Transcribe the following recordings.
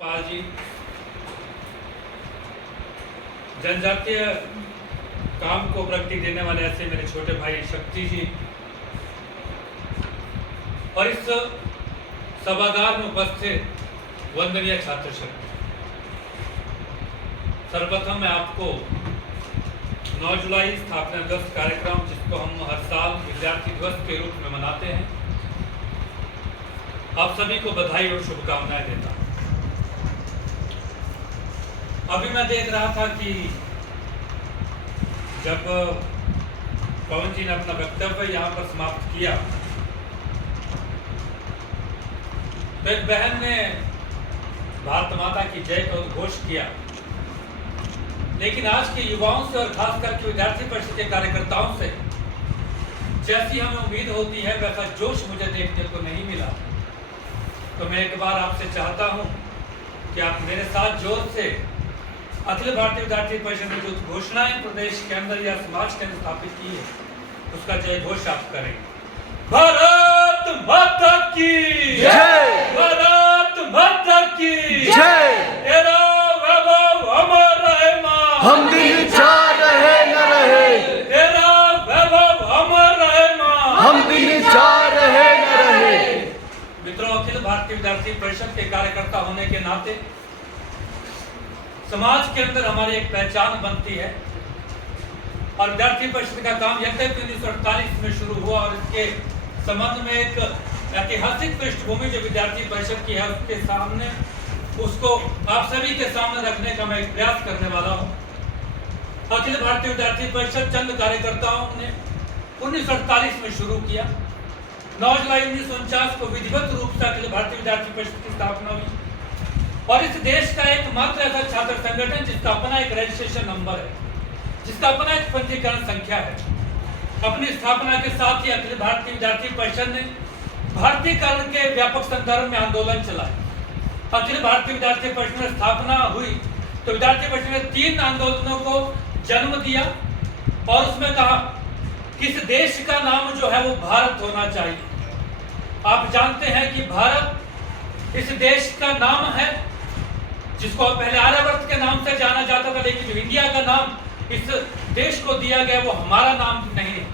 पाल जी, जनजातीय काम को प्रगति देने वाले ऐसे मेरे छोटे भाई शक्ति जी और इस सभागार में उपस्थित वंदनीय छात्र शक्ति, सर्वप्रथम मैं आपको 9 जुलाई स्थापना दिवस कार्यक्रम, जिसको हम हर साल विद्यार्थी दिवस के रूप में मनाते हैं, आप सभी को बधाई और शुभकामनाएं देता हूं। अभी मैं देख रहा था कि जब पवन जी ने अपना वक्तव्य यहाँ पर समाप्त किया तो एक बहन ने भारत माता की जय का उद्घोष किया, लेकिन आज के युवाओं से और खास करके विद्यार्थी परिषद के कार्यकर्ताओं से जैसी हमें उम्मीद होती है वैसा जोश मुझे देखने को नहीं मिला। तो मैं एक बार आपसे चाहता हूं कि आप मेरे साथ जोर से अखिल भारतीय विद्यार्थी परिषद ने जो घोषणाएं प्रदेश के अंदर या समाज के अंदर स्थापित की है उसका जय घोष आप करें। भारत माता की जय, भारत माता की जय। तेरा वैभव अमर रहे मां, हम दिन चाह रहे न रहे। तेरा वैभव अमर रहे मां, हम दिन चाह रहे न रहे। मित्रों, अखिल भारतीय विद्यार्थी परिषद के कार्यकर्ता होने के नाते समाज के अंदर हमारी एक पहचान बनती है और विद्यार्थी परिषद का काम यद्यपि 1948 में शुरू हुआ और इसके संबंध में एक ऐतिहासिक पृष्ठभूमि जो विद्यार्थी परिषद की है उसके सामने उसको आप सभी के सामने रखने का मैं एक प्रयास करने वाला हूं। अखिल भारतीय विद्यार्थी परिषद चंद कार्यकर्ताओं ने 1948 में शुरू किया। 9 जुलाई 1949 को विधिवत रूप से अखिल भारतीय विद्यार्थी परिषद की स्थापना हुई और इस देश का एकमात्र ऐसा छात्र संगठन जिसका अपना एक रजिस्ट्रेशन नंबर है, जिसका अपना एक पंजीकरण संख्या है। अपनी स्थापना के साथ ही अखिल भारतीय विद्यार्थी परिषद ने भारतीयकरण के व्यापक संदर्भ में आंदोलन चलाए। अखिल भारतीय विद्यार्थी परिषद में स्थापना हुई तो विद्यार्थी परिषद ने 3 आंदोलनों को जन्म दिया और उसमें कहा कि इस देश का नाम जो है वो भारत होना चाहिए। आप जानते हैं कि भारत इस देश का नाम है जिसको पहले आर्यवर्त के नाम से जाना जाता था, लेकिन जो इंडिया का नाम इस देश को दिया गया वो हमारा नाम नहीं है।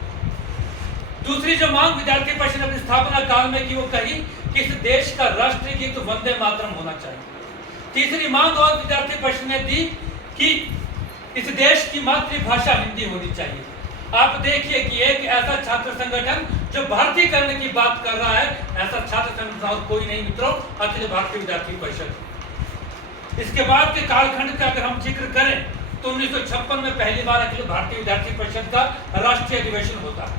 दूसरी जो मांग विद्यार्थी परिषद ने अपनी स्थापना काल में की वो कही कि इस देश का राष्ट्रीय गीत वंदे मातरम होना चाहिए। तीसरी मांग और विद्यार्थी परिषद ने दी कि इस देश की मातृभाषा हिंदी होनी चाहिए। आप देखिए कि एक ऐसा छात्र संगठन जो भारतीयकरण की बात कर रहा है, ऐसा छात्र संगठन और कोई नहीं मित्रों, अखिल भारतीय विद्यार्थी परिषद। इसके बाद के कालखंड का अगर हम जिक्र करें तो 1956 में पहली बार अखिल भारतीय विद्यार्थी परिषद का राष्ट्रीय अधिवेशन होता है।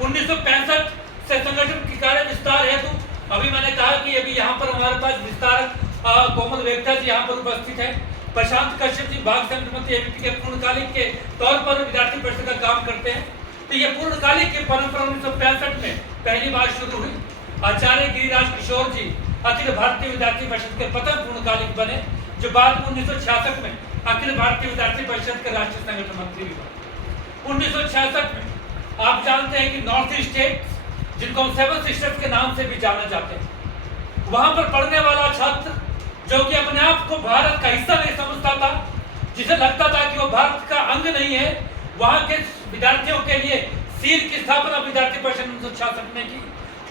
1965 से संगठन की कार्य विस्तार हेतु अभी मैंने कहा कि अभी यहाँ पर हमारे पास विस्तार कोमल वेक्ता जी यहाँ पर उपस्थित है, प्रशांत कश्यप जी भाग संघ एबीपी के पूर्णकालिक के तौर पर विद्यार्थी परिषद का काम करते हैं। तो ये पूर्णकालिक की परंपरा 1965 में पहली बार शुरू हुई। आचार्य गिरिराज किशोर जी अखिल भारतीय विद्यार्थी परिषद के प्रथम पूर्णकालिक बने, जो बाद में 1966 में अखिल भारतीय विद्यार्थी परिषद के राष्ट्रीय संगठन मंत्री भी बने। 1966 में आप जानते हैं कि नॉर्थ स्टेट, जिनको हम 7 सिस्टर्स के नाम से भी जाना जाते हैं, वहां पर पढ़ने वाला छात्र जो कि अपने आप को भारत का हिस्सा नहीं समझता था, जिसे लगता था कि वो भारत का अंग नहीं है, वहां के विद्यार्थियों के लिए सील की स्थापना विद्यार्थी परिषद 1966 में की।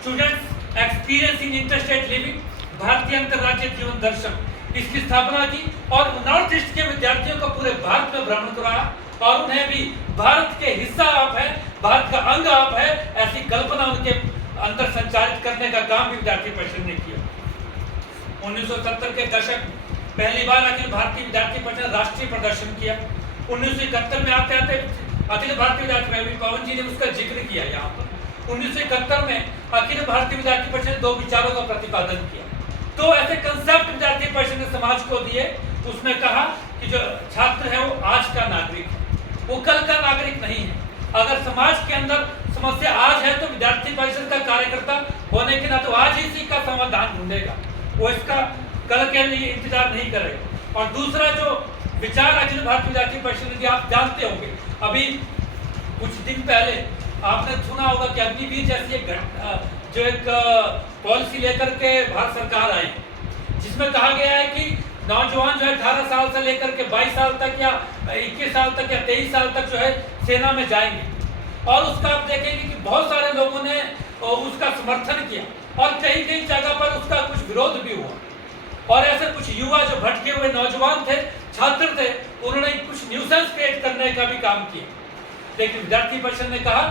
Students experience in interstate living, भारतीय अंतरराज्यीय जीवन दर्शन, इसकी स्थापना की और नॉर्थ ईस्ट के विद्यार्थियों को पूरे भारत में भ्रमण कराया और उन्हें भी भारत के हिस्सा आप है, भारत का अंग आप है, ऐसी कल्पना उनके अंदर संचारित करने का काम भी विद्यार्थी परिषद ने किया। 1970 के दशक पहली बार अखिल भारतीय विद्यार्थी परिषद ने राष्ट्रीय प्रदर्शन किया। 1971 में आते आते अखिल भारतीय विद्यार्थी में पवन जी ने उसका जिक्र किया यहाँ पर। 1971 में अखिल भारतीय विद्यार्थी परिषद ने 2 विचारों का प्रतिपादन किया। तो ऐसे कंसेप्ट विद्यार्थी परिषद ने समाज को दिए। उसमें कहा कि जो छात्र है वो आज का नागरिक है, वो कल का नागरिक नहीं है। अगर समाज के अंदर समस्या आज है तो विद्यार्थी परिषद का कार्यकर्ता होने के नाते आज ही इसी का समाधान ढूंढेगा, वो इसका कल के लिए इंतजार नहीं करेगा। और दूसरा जो विचार अखिल भारतीय विद्यार्थी परिषद ने, आप जानते होंगे अभी कुछ दिन पहले आपने सुना होगा कि अग्निवीर जैसी एक पॉलिसी लेकर के भारत सरकार आई जिसमें कहा गया है कि नौजवान जो है 18 साल से लेकर के 22 साल तक या 21 साल तक या 23 साल तक जो है सेना में जाएंगे। और उसका आप देखेंगे कि बहुत सारे लोगों ने उसका समर्थन किया और कई कई जगह पर उसका कुछ विरोध भी हुआ। और ऐसे कुछ युवा जो भटके हुए नौजवान थे, छात्र थे, उन्होंने कुछ न्यूसेंस क्रिएट करने का भी काम किया। लेकिन विद्यार्थी परिषद ने कहा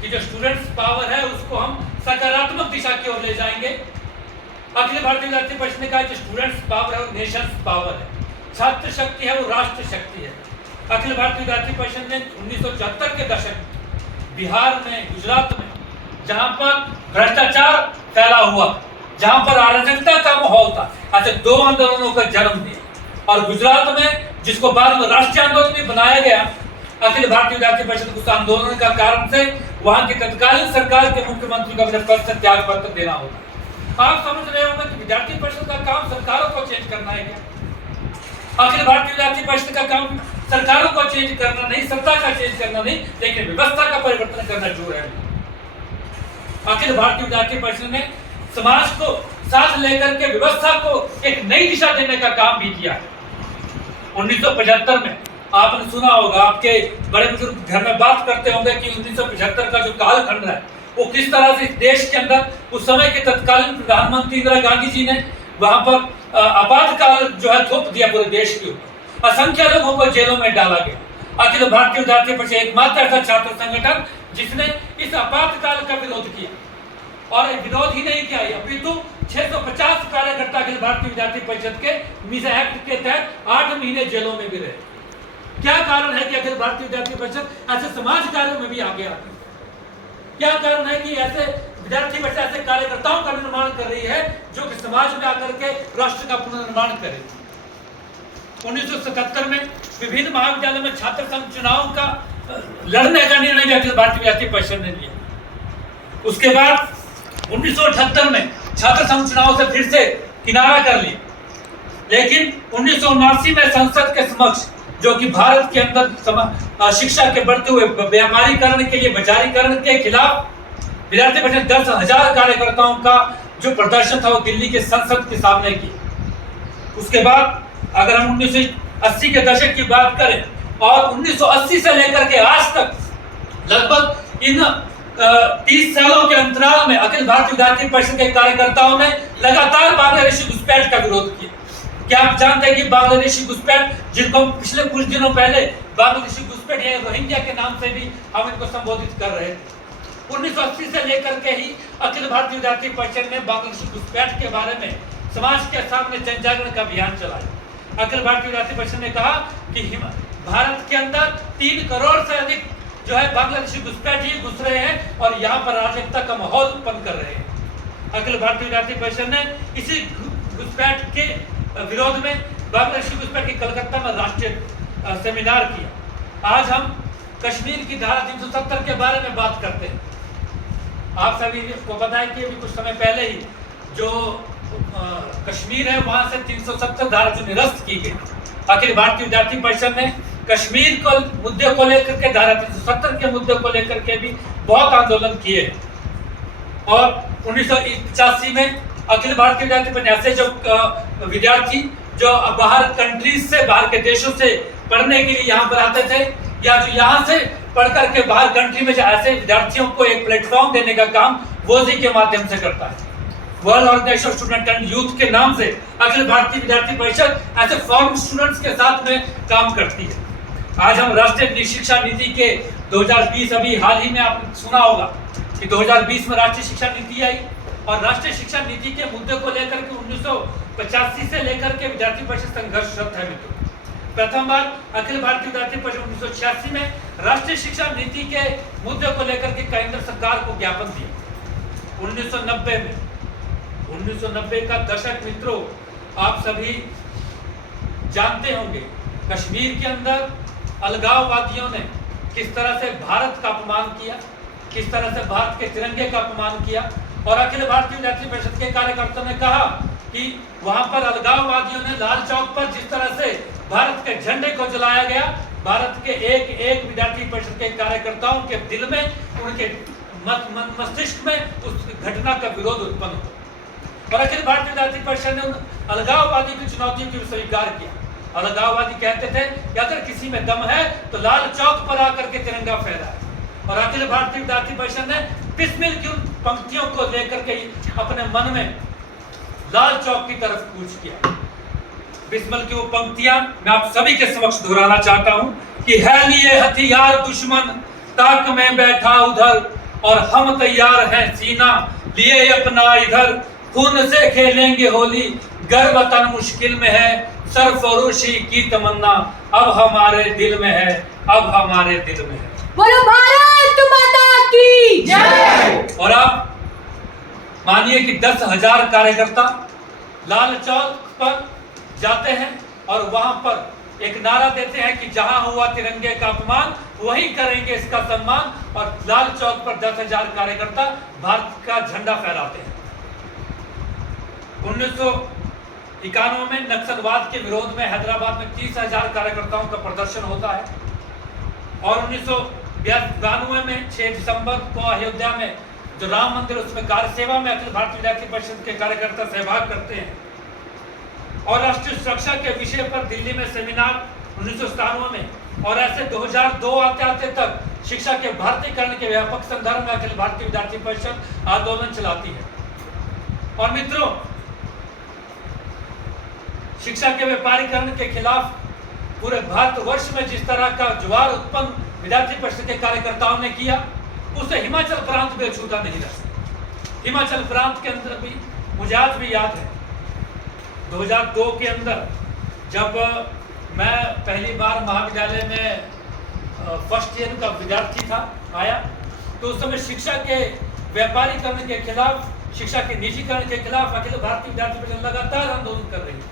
कि जो स्टूडेंट्स पावर है उसको हम सकारात्मक दिशा की ओर ले जाएंगे। अखिल भारतीय विद्यार्थी परिषद ने कहा कि स्टूडेंट्स पावर है वो नेशंस पावर है, छात्र शक्ति है वो राष्ट्र शक्ति है। अखिल भारतीय विद्यार्थी परिषद ने 1974 के दशक में बिहार में, गुजरात में, जहां पर भ्रष्टाचार फैला हुआ, जहां पर अराजकता का माहौल था, ऐसे 2 आंदोलनों का जन्म दिया। और गुजरात में, जिसको बाद में राष्ट्रीय आंदोलन भी बनाया गया, अखिल भारतीय विद्यार्थी परिषद उस आंदोलन का कारण से वहां की तत्कालीन सरकार के मुख्यमंत्री को अपने पद से त्याग पत्र देना होगा। आप समझ रहे होंगे कि विद्यार्थी परिषद का काम सरकारों को चेंज करना है क्या? अखिल भारतीय विद्यार्थी परिषद का काम सरकारों को चेंज करना नहीं, सत्ता का चेंज करना नहीं, लेकिन व्यवस्था का परिवर्तन करना जरूर है। अखिल भारतीय विद्यार्थी परिषद ने समाज को साथ लेकर के व्यवस्था को एक नई दिशा देने का काम भी किया। 1975 में आपने सुना होगा, आपके बड़े बुजुर्ग घर में बात करते होंगे कि 1975 का जो कालखंड है वो किस तरह से देश के अंदर उस समय के तत्कालीन प्रधानमंत्री इंदिरा गांधी जी ने वहां पर आपातकाल जो है थोप दिया पूरे देश के ऊपर। असंख्य लोगों को जेलों में डाला गया। अखिल भारतीय विद्यार्थी परिषद एकमात्र ऐसा छात्र संगठन जिसने इस आपातकाल का विरोध किया। और विरोध ही नहीं किया, अपितु 650 कार्यकर्ता अखिल भारतीय विद्यार्थी परिषद के मीसा एक्ट के तहत 8 महीने जेलों में भी रहे। क्या कारण है कि अखिल भारतीय विद्यार्थी परिषद ऐसे समाज कार्यों में भी आगे आती है? क्या कारण है कि ऐसे विद्यार्थी परिषद ऐसे कार्यकर्ताओं का निर्माण कर रही है जो कि समाज में आकर के राष्ट्र का पुनर्निर्माण करे? 1977 में विभिन्न महाविद्यालयों में छात्र संघ चुनाव का लड़ने का निर्णय भी अखिल भारतीय विद्यार्थी परिषद ने लिया। उसके बाद 1978 में छात्र संघ चुनाव से फिर से किनारा कर लिया। लेकिन 1979 में संसद के समक्ष, जो कि भारत के अंदर शिक्षा के बढ़ते हुए व्यापारीकरण के लिए, बाजारीकरण के खिलाफ विद्यार्थी परिषद 10,000 कार्यकर्ताओं का जो प्रदर्शन था वो दिल्ली के संसद के सामने किया। उसके बाद अगर हम 1980 के दशक की बात करें और 1980 से लेकर के आज तक लगभग इन 30 सालों के अंतराल में अखिल भारतीय विद्यार्थी परिषद के कार्यकर्ताओं ने लगातार बांग्लादेशी घुसपैठ का विरोध किया। क्या आप जानते हैं कि बांग्लादेशी घुसपैठ, जिनको हम पिछले कुछ दिनों पहले बांग्लादेशी घुसपैठ या रोहिंग्या के नाम से भी हम इनको संबोधित कर रहे थे, 1980 से लेकर के ही अखिल भारतीय विद्यार्थी परिषद ने बांग्लादेशी घुसपैठ के बारे में समाज के सामने जन जागरण का अभियान चलाया। अखिल भारतीय विद्यार्थी परिषद ने कहा कि भारत के अंदर 3 करोड़ से अधिक जो है बांग्लादेशी घुसपैठी घुस रहे हैं और यहाँ पर अराजकता का माहौल उत्पन्न कर रहे हैं। अखिल भारतीय विद्यार्थी परिषद ने इसी घुसपैठ के विरोध में बांग्लादेशी घुसपैठ की कलकत्ता में राष्ट्रीय सेमिनार किया। आज हम कश्मीर की धारा 370 के बारे में बात करते हैं। आप सभी को पता है कि अभी कुछ समय पहले ही जो कश्मीर है वहां से 370 धारा जो निरस्त की गई। अखिल भारतीय विद्यार्थी परिषद ने कश्मीर को मुद्दे को लेकर के, धारा 370 के मुद्दे को लेकर के भी बहुत आंदोलन किए। और 1985 में अखिल भारतीय विद्यार्थी परिषद ऐसे जो विद्यार्थी जो बाहर कंट्रीज से, बाहर के देशों से पढ़ने के लिए यहाँ पर आते थे या जो यहाँ से पढ़ करके बाहर कंट्री में ऐसे विद्यार्थियों को एक प्लेटफॉर्म देने का काम वोजी के माध्यम से करता है। World organization of student and youth के नाम से अखिल भारतीय विद्यार्थी परिषद ऐसे फॉरेन स्टूडेंट्स के साथ में काम करती है। आज हम राष्ट्रीय शिक्षा नीति के 2020, अभी हाल ही में आपने सुना होगा कि 2020 में राष्ट्रीय शिक्षा नीति आई और राष्ट्रीय शिक्षा नीति के मुद्दे को लेकर के 1985 से लेकर के विद्यार्थी परिषद संघर्षरत है। मित्रों, प्रथम बार अखिल भारतीय विद्यार्थी परिषद 1986 में राष्ट्रीय शिक्षा नीति के मुद्दे को लेकर के केंद्र सरकार को ज्ञापन दिया। 1990 का दशक मित्रों, आप सभी जानते होंगे कश्मीर के अंदर अलगाववादियों ने किस तरह से भारत का अपमान किया, किस तरह से भारत के तिरंगे का अपमान किया। और अखिल भारतीय विद्यार्थी परिषद के कार्यकर्ताओं ने कहा कि वहां पर अलगाववादियों ने लाल चौक पर जिस तरह से भारत के झंडे को जलाया गया, भारत के एक एक विद्यार्थी परिषद के कार्यकर्ताओं के दिल में, उनके मस्तिष्क में उस घटना का विरोध उत्पन्न हुआ। और अखिल भारतीय विद्यार्थी परिषद ने उन अलगाववादी की चुनौतियों को स्वीकार किया। अलगाववादी कहते थे कि अगर किसी में दम है तो लाल चौक पर आकर के तिरंगा फहराए, और अखिल भारतीय विद्यार्थी परिषद ने बिस्मिल की उन पंक्तियों को लेकर के अपने मन में लाल चौक की तरफ कूच किया। बिस्मिल की वो पंक्तियां मैं आप सभी के समक्ष दोहराना चाहता हूं कि है लिए हथियार दुश्मन ताक में बैठा उधर, और हम तैयार हैं सीना लिए अपना इधर, खून से खेलेंगे होली गर वतन मुश्किल में है, सरफरोशी की तमन्ना अब हमारे दिल में है, अब हमारे दिल में है। बोलो भारत माता की जय। और आप मानिए कि 10,000 कार्यकर्ता लाल चौक पर जाते हैं और वहां पर एक नारा देते हैं कि जहां हुआ तिरंगे का अपमान वहीं करेंगे इसका सम्मान, और लाल चौक पर 10,000 कार्यकर्ता भारत का झंडा फहराते हैं। 1991 में नक्सलवाद के विरोध में हैदराबाद में 30,000 कार्यकर्ताओं का प्रदर्शन होता है, और 1992 में 6 दिसंबर को अयोध्या में जो राम मंदिर उसमें कार्य सेवा में अखिल भारतीय विद्यार्थी परिषद के कार्यकर्ता सहभाग करते हैं, और राष्ट्रीय सुरक्षा के विषय पर दिल्ली में सेमिनार 1997 में, और ऐसे 2002 आते आते तक शिक्षा के भारतीयकरण के व्यापक संदर्भ में अखिल भारतीय विद्यार्थी परिषद आंदोलन चलाती है। और मित्रों, शिक्षा के व्यापारीकरण के खिलाफ पूरे भारतवर्ष में जिस तरह का ज्वार उत्पन्न विद्यार्थी परिषद के कार्यकर्ताओं ने किया, उसे हिमाचल प्रांत में छूता नहीं रह सकता। हिमाचल प्रांत के अंदर भी मुझे आज भी याद है 2002 के अंदर जब मैं पहली बार महाविद्यालय में फर्स्ट ईयर का विद्यार्थी था आया, तो उस समय शिक्षा के व्यापारीकरण के खिलाफ, शिक्षा के निजीकरण के खिलाफ अखिल भारतीय विद्यार्थी परिषद लगातार आंदोलन कर रही थी।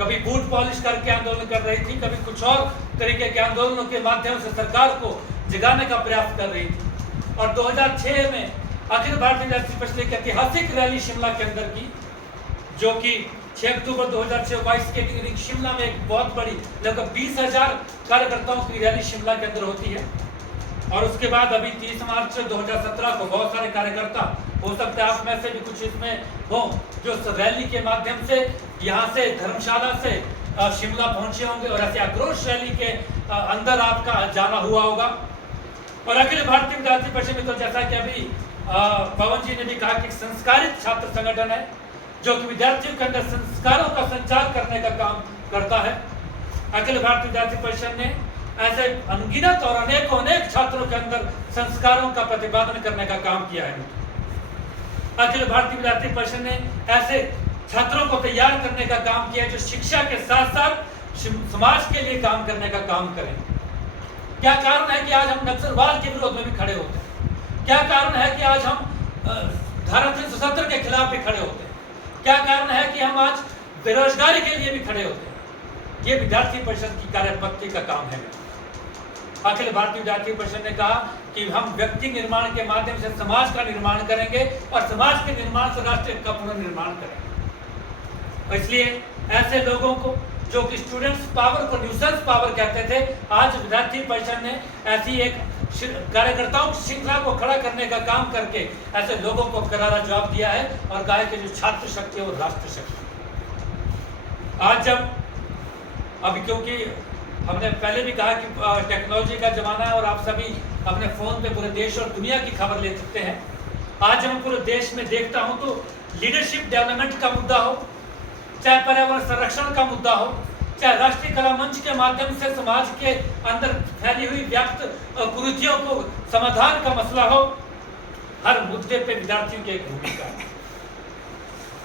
कभी बूट पॉलिश करके आंदोलन कर रही थी, कभी कुछ और तरीके के आंदोलनों के माध्यम से सरकार को जगाने का प्रयास कर रही थी। और 2006 में अखिल भारतीय विद्यार्थी परिषद की ऐतिहासिक रैली शिमला के अंदर की, जो कि 6 अक्टूबर 2022 के शिमला में एक बहुत बड़ी लगभग 20,000 कार्यकर्ताओं की रैली शिमला के अंदर होती है। और उसके बाद अभी 30 मार्च 2017 को बहुत सारे कार्यकर्ता, हो सकता है आप में से भी कुछ इसमें हो, जो इस रैली के माध्यम से यहाँ से धर्मशाला से शिमला पहुंचे होंगे, और ऐसे आक्रोश रैली के अंदर आपका जाना हुआ होगा। और अखिल भारतीय विद्यार्थी परिषद में तो जैसा कि अभी पवन जी ने भी कहा कि संस्कारित छात्र संगठन है, जो कि विद्यार्थियों के अंदर संस्कारों का संचार करने का काम करता है। अखिल भारतीय विद्यार्थी परिषद ने ऐसे अनगिनत और अनेक छात्रों के अंदर संस्कारों का प्रतिपादन करने का काम किया है। अखिल भारतीय विद्यार्थी परिषद ने ऐसे छात्रों को तैयार करने का काम किया जो शिक्षा के साथ साथ समाज के लिए काम करने का काम करें। क्या कारण है कि आज हम नक्सलवाद के विरोध में भी खड़े होते हैं? क्या कारण है कि आज हम धारा 370 के खिलाफ भी खड़े होते हैं? क्या कारण है कि हम आज बेरोजगारी के लिए भी खड़े होते हैं? ये विद्यार्थी परिषद की कार्यपद्धति का काम है। अखिल भारतीय विद्यार्थी परिषद ने कहा कि हम व्यक्ति निर्माण के माध्यम से समाज का निर्माण करेंगे, और समाज के निर्माण से राष्ट्र का पुनर्निर्माण करेंगे। इसलिए ऐसे लोगों को जो कि स्टूडेंट्स पावर को न्यूसेंस पावर कहते थे, आज विद्यार्थी परिषद ने ऐसी एक कार्यकर्ताओं की श्रृंखला को खड़ा करने का काम करके ऐसे लोगों को करारा जवाब दिया है, और कहा कि जो छात्र शक्ति है वो राष्ट्र शक्ति। आज जब अभी, क्योंकि हमने पहले भी कहा कि टेक्नोलॉजी का जमाना है और आप सभी अपने फोन पे पूरे देश और दुनिया की खबर ले सकते हैं। आज हम पूरे देश में देखता हूं तो लीडरशिप डेवलपमेंट का मुद्दा हो, चाहे पर्यावरण संरक्षण का मुद्दा हो, चाहे राष्ट्रीय कला मंच के माध्यम से समाज के अंदर फैली हुई व्याप्त कुरीतियों को समाधान का मसला हो, हर मुद्दे पे विद्यार्थियों की एक भूमिका है।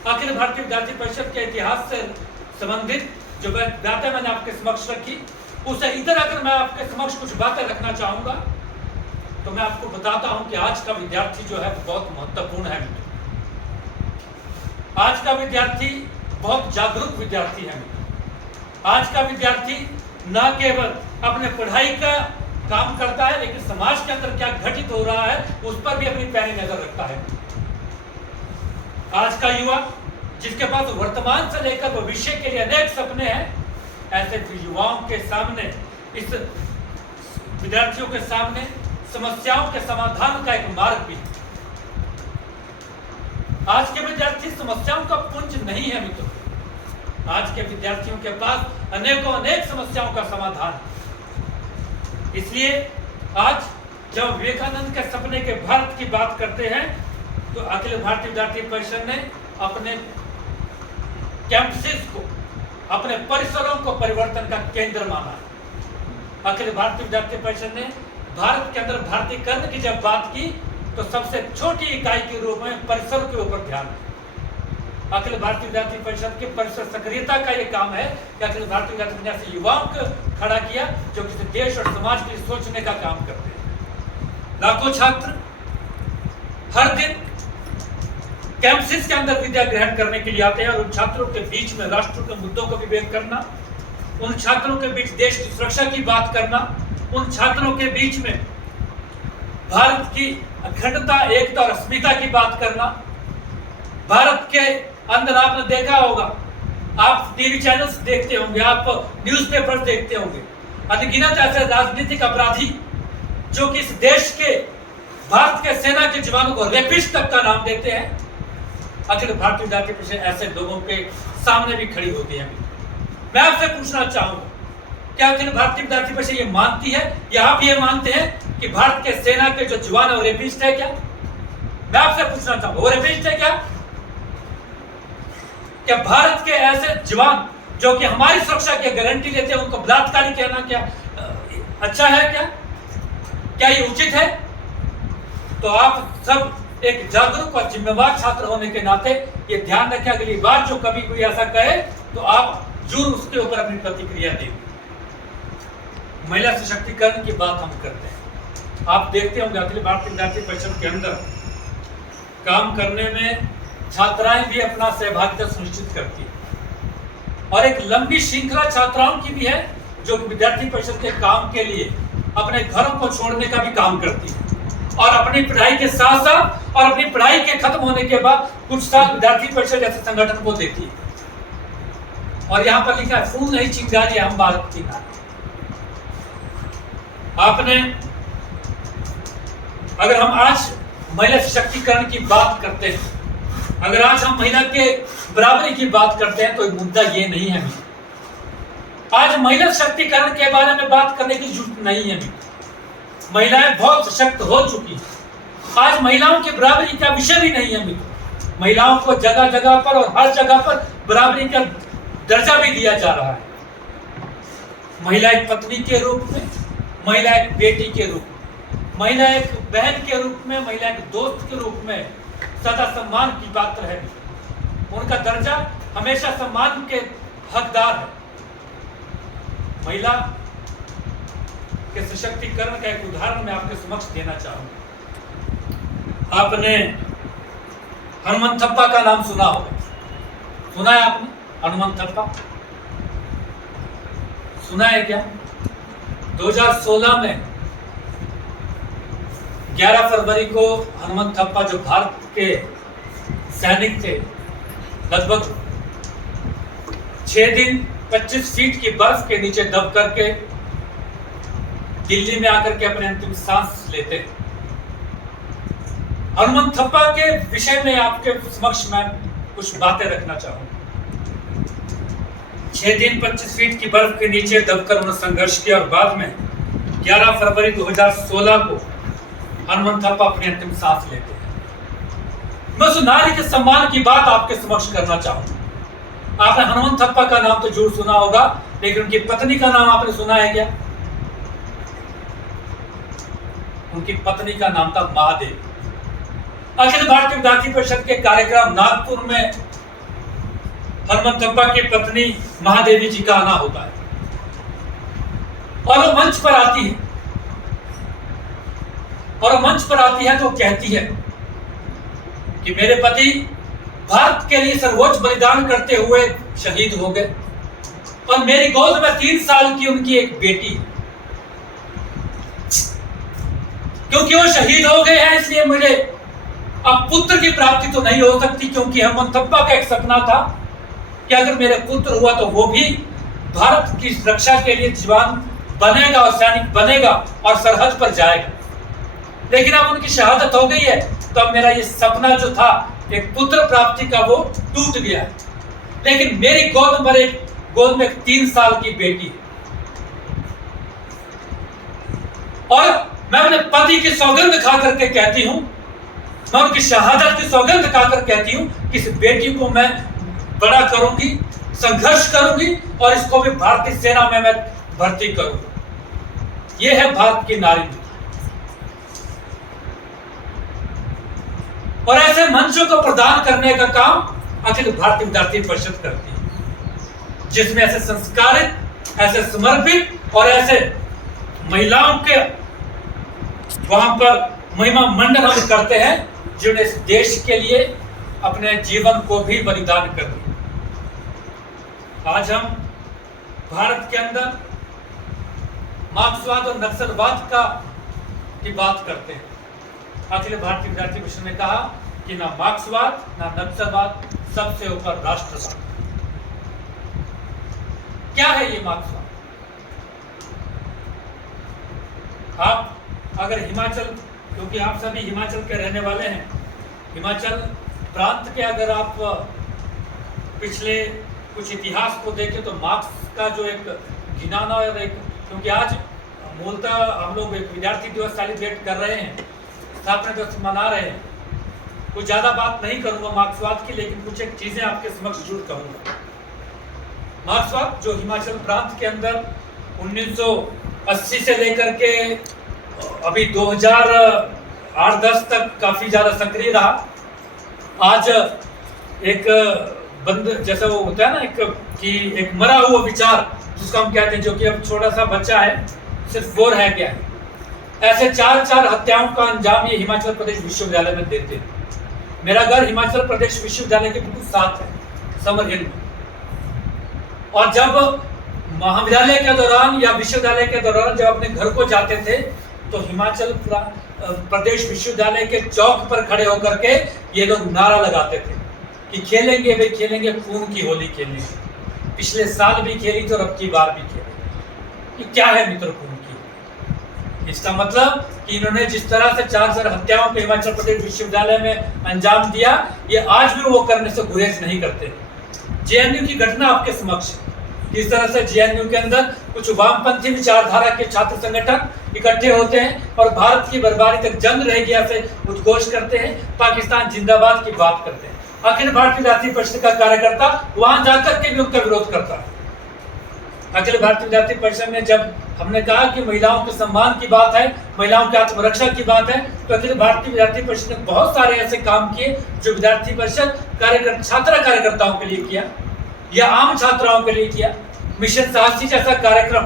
अखिल भारतीय विद्यार्थी परिषद के इतिहास से संबंधित जो बातें मैंने आपके समक्ष रखी, उसे इधर अगर मैं आपके समक्ष कुछ बातें रखना चाहूंगा तो मैं आपको बताता हूं कि आज का विद्यार्थी जो है बहुत महत्वपूर्ण है। आज का विद्यार्थी बहुत जागरूक विद्यार्थी है। आज का विद्यार्थी न केवल अपने पढ़ाई का काम करता है, लेकिन समाज के अंदर क्या घटित हो रहा है उस पर भी अपनी पैनी नजर रखता है। आज का युवा जिसके पास वर्तमान से लेकर भविष्य के लिए अनेक सपने हैं, ऐसे युवाओं के सामने, इस विद्यार्थियों के सामने समस्याओं के समाधान का एक मार्ग भी है। आज के विद्यार्थी समस्याओं का पुंज नहीं है मित्रों। आज के विद्यार्थियों के पास अनेक समस्याओं का समाधान है। इसलिए आज जब विवेकानंद के सपने के भारत की बात करते हैं तो अखिल भारतीय विद्यार्थी परिषद ने अपने कैंपसेस को, अपने परिसरों को परिवर्तन का केंद्र माना है। अखिल भारतीय विद्यार्थी परिषद ने भारत के अंदर भारतीयकरण की जब बात की तो सबसे छोटी इकाई के रूप में परिसर के ऊपर ध्यान है। अखिल भारतीय विद्यार्थी परिषद के परिसर सक्रियता का यह काम है कि अखिल भारतीय विद्यार्थी परिषद से युवाओं को खड़ा किया जो किसी देश और समाज के लिए सोचने का काम करते हैं। लाखों छात्र हर दिन कैंपसेस के अंदर विद्या ग्रहण करने के लिए आते हैं और उन छात्रों के बीच में राष्ट्र के मुद्दों को विवेक करना, उन छात्रों के बीच देश की सुरक्षा की बात करना, उन छात्रों के बीच में भारत की अखंडता, एकता और अस्मिता की बात करना। भारत के अंदर आपने देखा होगा, आप टीवी चैनल्स देखते होंगे, आप न्यूज़पेपर देखते होंगे, अनगिनत ऐसे राजनीतिक अपराधी जो कि इस देश के भारत के सेना के जवानों को रेपिस्ट तक का नाम देते हैं। अखिल भारतीय विद्यार्थी परिषद ऐसे लोगों के सामने भी खड़ी होती है। मैं आपसे पूछना चाहूंगा, क्या अखिल भारतीय विद्यार्थी परिषद ये मानती है या आप ये मानते हैं कि भारत के सेना के जो जवान है वो रेपिस्ट है क्या? मैं आपसे पूछना चाहूंगा, वो रेपिस्ट है क्या? क्या भारत के ऐसे जवान जो कि हमारी सुरक्षा की गारंटी लेते हैं उनको बलात्कारी कहना क्या अच्छा है? क्या ये उचित है? तो आप सब एक जागरूक और जिम्मेवार छात्र होने के नाते ये ध्यान रखें, अगली बार जो कभी कोई ऐसा कहे तो आप जरूर उसके ऊपर अपनी प्रतिक्रिया दें। महिला सशक्तिकरण की बात हम करते हैं। आप देखते होंगे अखिल भारतीय विद्यार्थी परिषद के अंदर काम करने में छात्राएं भी अपना सहभागिता सुनिश्चित करती है और एक लंबी श्रृंखला छात्राओं की भी है जो कि विद्यार्थी परिषद के काम के लिए अपने घरों को छोड़ने का भी काम करती है और अपनी पढ़ाई के साथ साथ और अपनी पढ़ाई के खत्म होने के बाद कुछ साल विद्यार्थी परिषद जैसे संगठन को देती है। और यहाँ पर लिखा है फूल नहीं चिंगारी हम भारत की नारी। आपने अगर हम आज महिला सशक्तिकरण की बात करते हैं, अगर आज हम महिला के बराबरी की बात करते हैं तो मुद्दा ये नहीं है। आज महिला सशक्तिकरण के बारे में बात करने की जरूरत नहीं है। महिलाएं बहुत सशक्त हो चुकी हैं। आज महिलाओं की बराबरी का विषय भी नहीं है। महिलाओं को जगह जगह पर और हर जगह पर बराबरी का दर्जा भी दिया जा रहा है। महिला एक पत्नी के रूप में, महिला एक बेटी के रूप में, महिला एक बहन के रूप में, महिला एक दोस्त के रूप में सदा सम्मान की पात्र है। उनका दर्जा हमेशा सम्मान के हकदार है। महिला के सशक्तिकरण का एक उदाहरण मैं आपके समक्ष देना चाहूंगा। आपने हनुमंत थप्पा का नाम सुना होगा, सुना है आपने? हनुमंत थप्पा सुना है क्या? 2016 में 11 फरवरी को हनुमंत थप्पा जो भारत के सैनिक थे, लगभग 6 दिन 25 फीट की बर्फ के नीचे दब करके दिल्ली में आकर के अपने अंतिम सांस लेते हैं। हनुमंत थप्पा के विषय में आपके समक्ष मैं कुछ बातें रखना चाहूंगा। 6 दिन 25 फीट की बर्फ के नीचे दबकर उन्होंने संघर्ष किया और बाद में 11 फरवरी 2016 को हनुमंत थप्पा अपनी अंतिम सांस लेते हैं। मैं उस नारी के सम्मान की बात आपके समक्ष करना चाहूंगा। आपने हनुमंत थप्पा का नाम तो जरूर सुना होगा, लेकिन उनकी पत्नी का नाम आपने सुना है क्या? उनकी पत्नी का नाम था महादेवी। अखिल भारतीय विद्यार्थी परिषद के कार्यक्रम नागपुर में हनुमंत थप्पा की पत्नी महादेवी जी का आना होता है और वो मंच पर आती है तो कहती है कि मेरे पति भारत के लिए सर्वोच्च बलिदान करते हुए शहीद हो गए और मेरी गोद में 3 साल की उनकी एक बेटी, क्योंकि वो शहीद हो गए हैं इसलिए मुझे अब पुत्र की प्राप्ति तो नहीं हो सकती, क्योंकि हनुमंत थप्पा का एक सपना था कि अगर मेरे पुत्र हुआ तो वो भी भारत की रक्षा के लिए जवान बनेगा और सैनिक बनेगा और सरहद पर जाएगा। लेकिन अब उनकी शहादत हो गई है तो अब मेरा ये सपना जो था एक पुत्र प्राप्ति का वो टूट गया है। लेकिन मेरी गोद में एक 3 साल की बेटी है, और मैं अपने पति की सौगंध खा करके कहती हूं, मैं उनकी शहादत की सौगंध खाकर कहती हूं कि इस बेटी को मैं बड़ा करूंगी, संघर्ष करूंगी और इसको भी भारतीय सेना में मैं भर्ती करूंगी। यह है भारत की नारी। और ऐसे मंचों को प्रदान करने का काम अखिल भारतीय विद्यार्थी परिषद करती है, जिसमें ऐसे संस्कारित, ऐसे समर्पित और ऐसे महिलाओं के वहां पर महिमा मंडन हम करते हैं जिन्होंने इस देश के लिए अपने जीवन को भी बलिदान कर दिया। आज हम भारत के अंदर मार्क्सवाद और नक्सलवाद की बात करते हैं। अखिल भारतीय विद्यार्थी परिषद ने कहा कि ना मार्क्सवाद ना नक्सलवाद, सबसे ऊपर राष्ट्रवाद। क्या है ये मार्क्सवाद? आप अगर हिमाचल, क्योंकि आप सभी हिमाचल के रहने वाले हैं, हिमाचल प्रांत के अगर आप पिछले कुछ इतिहास को देखें तो मार्क्स का जो एक घिनाना और एक, क्योंकि आज मूलतः हम लोग एक विद्यार्थी दिवस सेलिब्रेट कर रहे हैं, स्थापना दिवस मना रहे हैं, कुछ ज़्यादा बात नहीं करूंगा मार्क्सवाद की, लेकिन कुछ एक चीज़ें आपके समक्ष जरूर कहूँगा। मार्क्सवाद जो हिमाचल प्रांत के अंदर 1980 से लेकर के अभी 2008-10 तक काफ़ी ज़्यादा सक्रिय रहा। आज एक बंद जैसा वो होता है ना, एक मरा हुआ विचार जिसको हम कहते हैं, जो कि अब छोटा सा बच्चा है, सिर्फ वो रह गया है। ऐसे 4 हत्याओं का अंजाम ये हिमाचल प्रदेश विश्वविद्यालय में देते हैं। मेरा घर हिमाचल प्रदेश विश्वविद्यालय के बिल्कुल साथ है, समर हिल में। और जब महाविद्यालय के दौरान या विश्वविद्यालय के दौरान जब अपने घर को जाते थे तो हिमाचल प्रदेश विश्वविद्यालय के चौक पर खड़े होकर के ये लोग नारा लगाते थे कि खेलेंगे भाई खेलेंगे, खून की होली खेलेंगे। पिछले साल भी खेली तो अब की बार भी खेलेंगे। ये क्या है मित्र खून की? इसका मतलब कि इन्होंने जिस तरह से 4 हत्याओं को हिमाचल प्रदेश विश्वविद्यालय में अंजाम दिया, ये आज भी वो करने से गुरेज नहीं करते। जेएनयू की घटना आपके समक्ष है। इस तरह से जेएनयू के अंदर कुछ वामपंथी विचारधारा के छात्र संगठन इकट्ठे होते हैं और भारत की बर्बादी तक जंग रहेगी ऐसे उद्घोष करते हैं, पाकिस्तान जिंदाबाद की बात करते हैं। अखिल भारतीय विद्यार्थी परिषद का कार्यकर्ता वहां जाकर के भी उनका विरोध करता है। अखिल भारतीय विद्यार्थी परिषद में जब हमने कहा कि महिलाओं के सम्मान की बात है, महिलाओं की आत्मरक्षा की बात है, तो अखिल भारतीय विद्यार्थी परिषद ने बहुत सारे ऐसे काम किए जो विद्यार्थी परिषद छात्र कार्यकर्ताओं के लिए किया या आम छात्राओं के लिए किया। मिशन साहसी जैसा कार्यक्रम,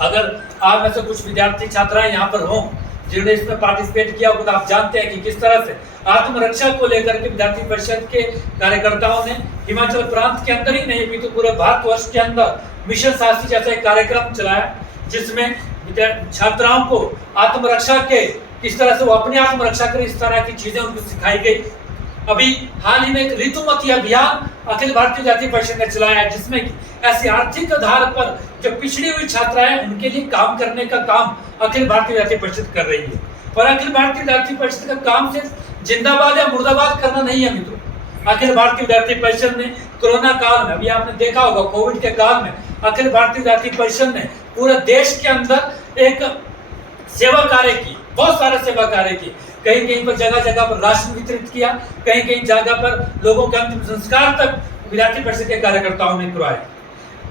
अगर आप में से कुछ विद्यार्थी छात्राएं यहाँ पर हों जिन्होंने इसमें पार्टिसिपेट किया हो तो आप जानते हैं कि किस तरह से आत्मरक्षा को लेकर के विद्यार्थी परिषद के कार्यकर्ताओं ने हिमाचल प्रांत के अंदर ही नहीं भी तो पूरे भारतवर्ष के अंदर मिशन साहसी जैसा एक कार्यक्रम चलाया, जिसमें छात्राओं को आत्मरक्षा के किस तरह से वो अपनी आत्मरक्षा करें, इस तरह की चीजें उनको सिखाई गई। अभी हाल ही में एक ऋतुमती अभियान अखिल भारतीय विद्यार्थी परिषद ने चलाया है, जिसमें ऐसी आर्थिक आधार पर जो पिछड़ी हुई छात्राएं उनके लिए काम करने का काम अखिल भारतीय विद्यार्थी परिषद कर रही है। और अखिल भारतीय विद्यार्थी परिषद का काम सिर्फ जिंदाबाद या मुर्दाबाद करना नहीं है मित्रों। अखिल भारतीय विद्यार्थी परिषद ने कोरोना काल में, अभी आपने देखा होगा कोविड के काल में, अखिल भारतीय विद्यार्थी परिषद ने पूरे देश के अंदर एक सेवा कार्य की, बहुत सारे सेवा कार्य की। कहीं कहीं पर जगह जगह पर राशन वितरित किया, कहीं कहीं जगह पर लोगों के अंतिम संस्कार तक विद्यार्थी परिषद के कार्यकर्ताओं ने करवाए।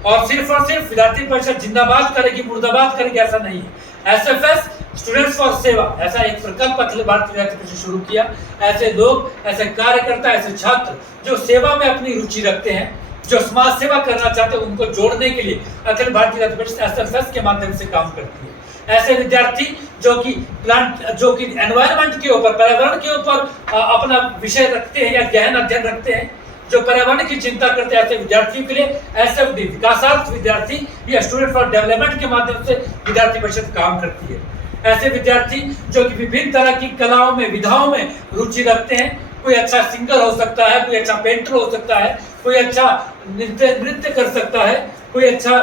और सिर्फ विद्यार्थी परिषद जिंदाबाद करेगी मुर्दाबाद करेगी ऐसा नहीं है। एसएफएस स्टूडेंट्स फॉर सेवा ऐसा एक प्रकल्प अखिल भारतीय विद्यार्थी परिषद शुरू किया। ऐसे लोग, ऐसे कार्यकर्ता, ऐसे छात्र जो सेवा में अपनी रुचि रखते हैं, जो समाज सेवा करना चाहते हैं, उनको जोड़ने के लिए अखिल भारतीय विद्यार्थी परिषद एसएफएस के माध्यम से काम करती है। ऐसे विद्यार्थी जो कि एनवायरनमेंट के ऊपर, पर्यावरण के ऊपर अपना विषय रखते हैं या गहन अध्ययन रखते हैं, जो पर्यावरण की चिंता करते हैं, ऐसे विद्यार्थियों के लिए एसएफडी विकासार्थ विद्यार्थी या स्टूडेंट फॉर डेवलपमेंट के माध्यम से विद्यार्थी परिषद काम करती है। ऐसे विद्यार्थी जो कि विभिन्न तरह की कलाओं में, विधाओं में रुचि रखते हैं, कोई अच्छा सिंगर हो सकता है, कोई अच्छा पेंटर हो सकता है, कोई अच्छा नृत्य कर सकता है, कोई अच्छा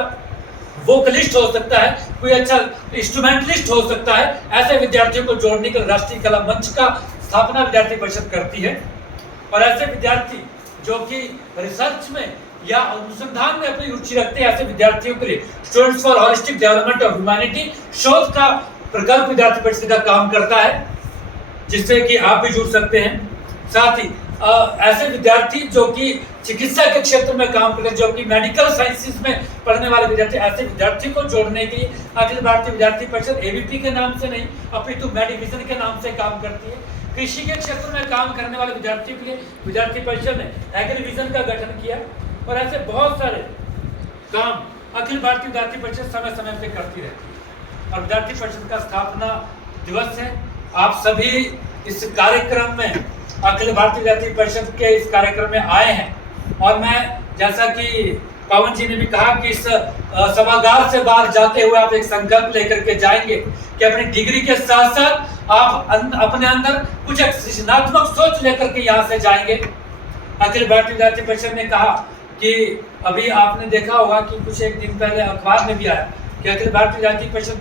वोकलिस्ट हो सकता है, कोई अच्छा इंस्ट्रूमेंटलिस्ट हो सकता है। ऐसे विद्यार्थियों को जोड़ने के लिए राष्ट्रीय कला मंच का स्थापना विद्यार्थी परिषद करती है। और ऐसे विद्यार्थी जो कि रिसर्च में या अनुसंधान में अपनी रुचि रखते हैं, ऐसे विद्यार्थियों के लिए students for holistic development of humanity शोध का प्रकल्प विद्यार्थी परिषद का काम करता है, जिससे कि आप भी जुड़ सकते हैं। साथ ही ऐसे विद्यार्थी जो कि चिकित्सा के क्षेत्र में काम करते हैं, जो कि मेडिकल साइंसेज में पढ़ने वाले विद्यार्थी, ऐसे विद्यार्थी को जोड़ने के लिए अखिल भारतीय विद्यार्थी परिषद एबीपी के नाम से नहीं अपितु मेडिविजन के नाम से काम करती है। कृषि के क्षेत्र में काम करने वाले विद्यार्थियों के लिए विद्यार्थी परिषद ने एग्रीविजन का गठन किया और ऐसे बहुत सारे काम अखिल भारतीय विद्यार्थी परिषद समय समय पे करती रहती है। और विद्यार्थी परिषद का स्थापना दिवस है। आप सभी इस कार्यक्रम में अखिल भारतीय विद्यार्थी परिषद के इस कार्यक्रम में आए हैं और मैं, जैसा कि पवन जी ने भी कहा कि इस सभागार से बाहर जाते हुए आप एक संकल्प लेकर के जाएंगे कि अपनी डिग्री के साथ साथ आप अपने अंदर कुछ एक सृजनात्मक सोच लेकर के यहाँ से जाएंगे। अखिल भारतीय विद्यार्थी परिषद ने कहा कि अभी आपने देखा होगा कि कुछ एक दिन पहले अखबार में भी आया कि अखिल भारतीय विद्यार्थी परिषद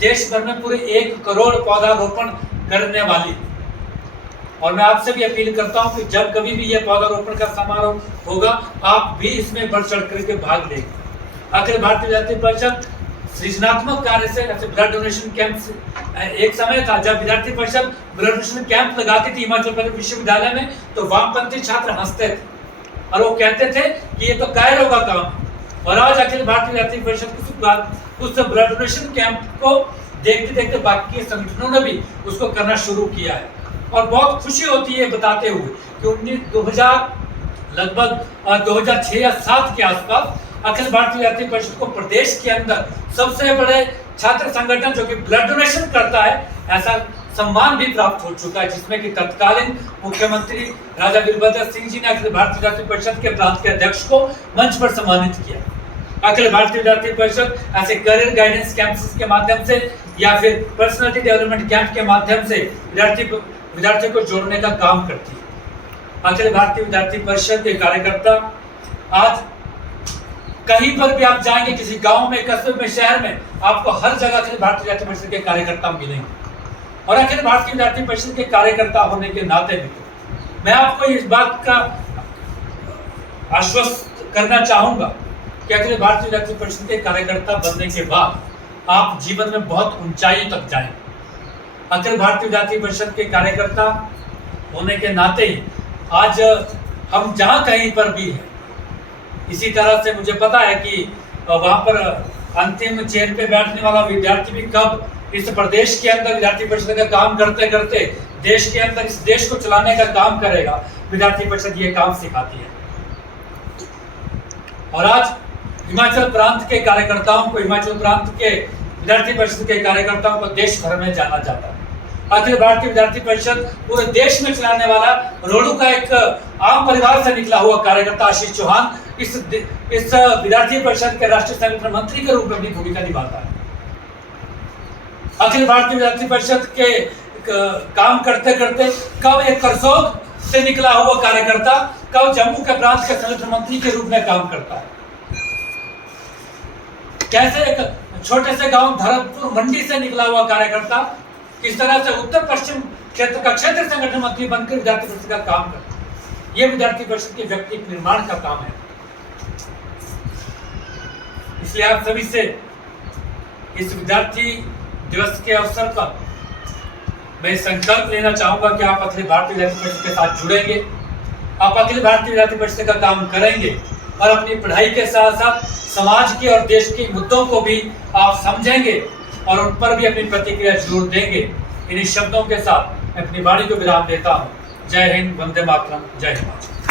देश भर में पूरे 1 करोड़ पौधारोपण करने वाली। और मैं आपसे भी अपील करता हूं कि जब कभी भी यह पौधारोपण का समारोह होगा, आप भी इसमें बढ़ चढ़ करके भाग लेंगे। अखिल भारतीय विद्यार्थी परिषद सृजनात्मक कार्य से, जैसे ब्लड डोनेशन कैंप से, एक समय था जब विद्यार्थी परिषद ब्लड डोनेशन कैंप लगाती थी हिमाचल प्रदेश विश्वविद्यालय में, तो वामपंथी छात्र हंसते थे और वो कहते थे कि ये तो कायरों का काम। और आज अखिल भारतीय विद्यार्थी परिषद उस ब्लड डोनेशन कैंप को देखते देखते बाकी संगठनों ने भी उसको करना शुरू किया है। और बहुत खुशी होती है बताते हुए कि 2006 या 2007 के आसपास अखिल भारतीय विद्यार्थी परिषद को प्रदेश के अंदर सबसे बड़े छात्र संगठन जो कि ब्लड डोनेशन करता है, ऐसा सम्मान भी प्राप्त हो चुका है, जिसमें कि तत्कालीन मुख्यमंत्री राजा वीरभद्र सिंह जी ने अखिल भारतीय विद्यार्थी परिषद के प्रांत के अध्यक्ष को मंच पर सम्मानित किया। अखिल भारतीय विद्यार्थी परिषद ऐसे करियर गाइडेंस कैंप्स के माध्यम से या फिर पर्सनालिटी डेवलपमेंट कैंप के माध्यम से विद्यार्थियों को जोड़ने का काम करती है। अखिल भारतीय विद्यार्थी परिषद के कार्यकर्ता आज कहीं पर भी आप जाएंगे, किसी गांव में, कस्बे में, शहर में, आपको हर जगह अखिल भारतीय विद्यार्थी परिषद के कार्यकर्ता मिलेंगे। और अखिल भारतीय विद्यार्थी परिषद के कार्यकर्ता होने के नाते भी मैं आपको इस बात का आश्वस्त करना चाहूंगा कि अखिल भारतीय विद्यार्थी परिषद के कार्यकर्ता बनने के बाद आप जीवन में बहुत ऊंचाई तक जाएंगे। अखिल भारतीय विद्यार्थी परिषद के कार्यकर्ता होने के नाते ही आज हम जहाँ कहीं पर भी हैं, इसी तरह से मुझे पता है कि वहाँ पर अंतिम चेयर पे बैठने वाला विद्यार्थी भी कब इस प्रदेश के अंदर विद्यार्थी परिषद का काम करते करते देश के अंदर इस देश को चलाने का काम करेगा। विद्यार्थी परिषद ये काम सिखाती है। और आज हिमाचल प्रांत के कार्यकर्ताओं को, हिमाचल प्रांत के विद्यार्थी परिषद के कार्यकर्ताओं को देश भर में जाना जाता है। अखिल भारतीय विद्यार्थी परिषद पूरे देश में चलाने वाला रोडू का एक आम परिवार से निकला हुआ कार्यकर्ता आशीष चौहान इस विद्यार्थी परिषद के राष्ट्रीय संगठन मंत्री के रूप में अपनी भूमिका निभाता है। अखिल भारतीय विद्यार्थी परिषद के काम करते करते कब एक करसोग से निकला हुआ कार्यकर्ता कब जम्मू के प्रांत के संगठन मंत्री के रूप में काम करता है। कैसे एक छोटे से गांव धरमपुर मंडी से निकला हुआ कार्यकर्ता किस तरह से उत्तर पश्चिम क्षेत्र का क्षेत्र संगठन मंत्री बनकर विद्यार्थी परिषद का काम करता है। यह विद्यार्थी परिषद के व्यक्तित्व निर्माण का काम है। इसलिए आप सभी से इस विद्यार्थी दिवस के अवसर पर मैं संकल्प लेना चाहूंगा कि आप अखिल भारतीय विद्यार्थी परिषद के साथ जुड़ेंगे, आप अखिल भारतीय विद्यार्थी परिषद का काम करेंगे और अपनी पढ़ाई के साथ साथ समाज के और देश के मुद्दों को भी आप समझेंगे और उन पर भी अपनी प्रतिक्रिया जरूर देंगे। इन्हीं शब्दों के साथ मैं अपनी वाणी को विराम देता हूँ। जय हिंद, वंदे मातरम, जय हिमाचल।